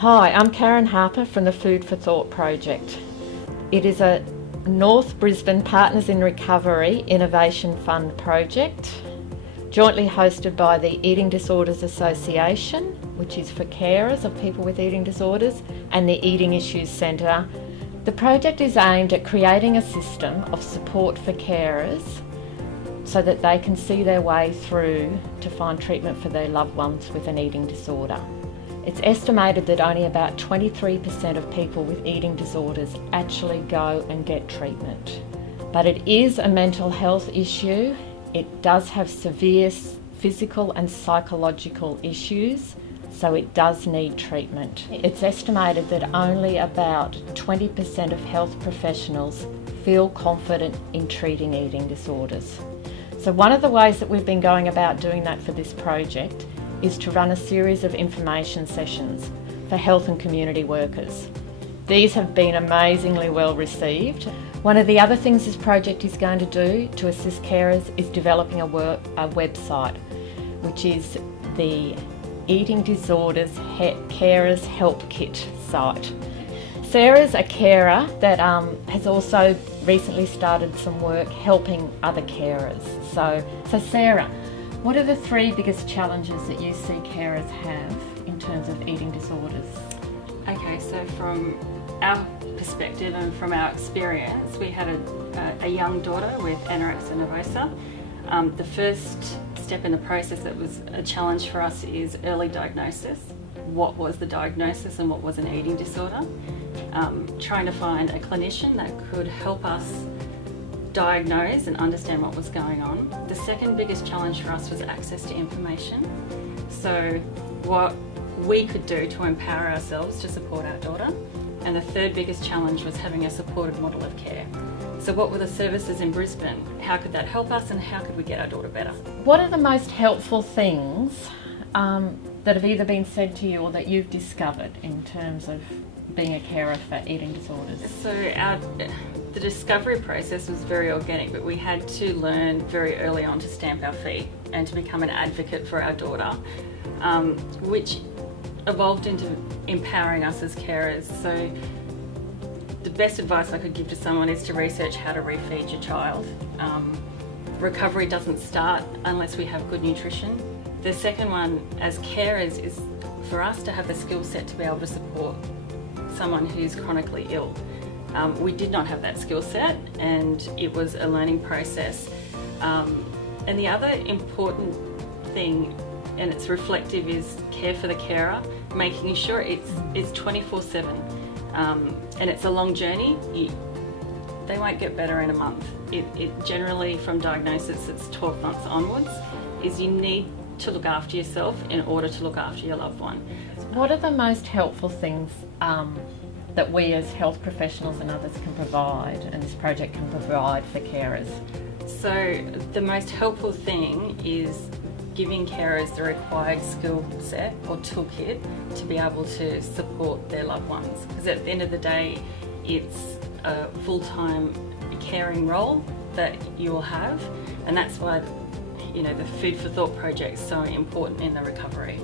Hi, I'm Karen Harper from the Food for Thought project. It is a North Brisbane Partners in Recovery Innovation Fund project, jointly hosted by the Eating Disorders Association, which is for carers of people with eating disorders, and the Eating Issues Centre. The project is aimed at creating a system of support for carers so that they can see their way through to find treatment for their loved ones with an eating disorder. It's estimated that only about 23% of people with eating disorders actually go and get treatment. But it is a mental health issue. It does have severe physical and psychological issues, so it does need treatment. It's estimated that only about 20% of health professionals feel confident in treating eating disorders. So one of the ways that we've been going about doing that for this project is to run a series of information sessions for health and community workers. These have been amazingly well received. One of the other things this project is going to do to assist carers is developing a website, which is the Eating Disorders Carers Help Kit site. Sarah's a carer that has also recently started some work helping other carers. So Sarah, what are the three biggest challenges that you see carers have in terms of eating disorders? Okay, so from our perspective and from our experience, we had a young daughter with anorexia nervosa. The first step in the process that was a challenge for us is early diagnosis. What was the diagnosis and what was an eating disorder? Trying to find a clinician that could help us diagnose and understand what was going on. The second biggest challenge for us was access to information. So what we could do to empower ourselves to support our daughter. And the third biggest challenge was having a supported model of care. So what were the services in Brisbane? How could that help us and how could we get our daughter better? What are the most helpful things that have either been said to you or that you've discovered in terms of being a carer for eating disorders? So the discovery process was very organic, but we had to learn very early on to stamp our feet and to become an advocate for our daughter, which evolved into empowering us as carers. So the best advice I could give to someone is to research how to refeed your child. Recovery doesn't start unless we have good nutrition. The second one as carers is for us to have the skill set to be able to support someone who's chronically ill. We did not have that skill set and it was a learning process. And the other important thing, and it's reflective, is care for the carer, making sure it's 24/7. And it's a long journey. They won't get better in a month. It generally, from diagnosis, it's 12 months onwards, is you need to look after yourself in order to look after your loved one. What are the most helpful things that we as health professionals and others can provide, and this project can provide for carers? So the most helpful thing is giving carers the required skill set or toolkit to be able to support their loved ones. Because at the end of the day, it's a full-time caring role that you will have, and that's why the Food for Thought project is so important in the recovery.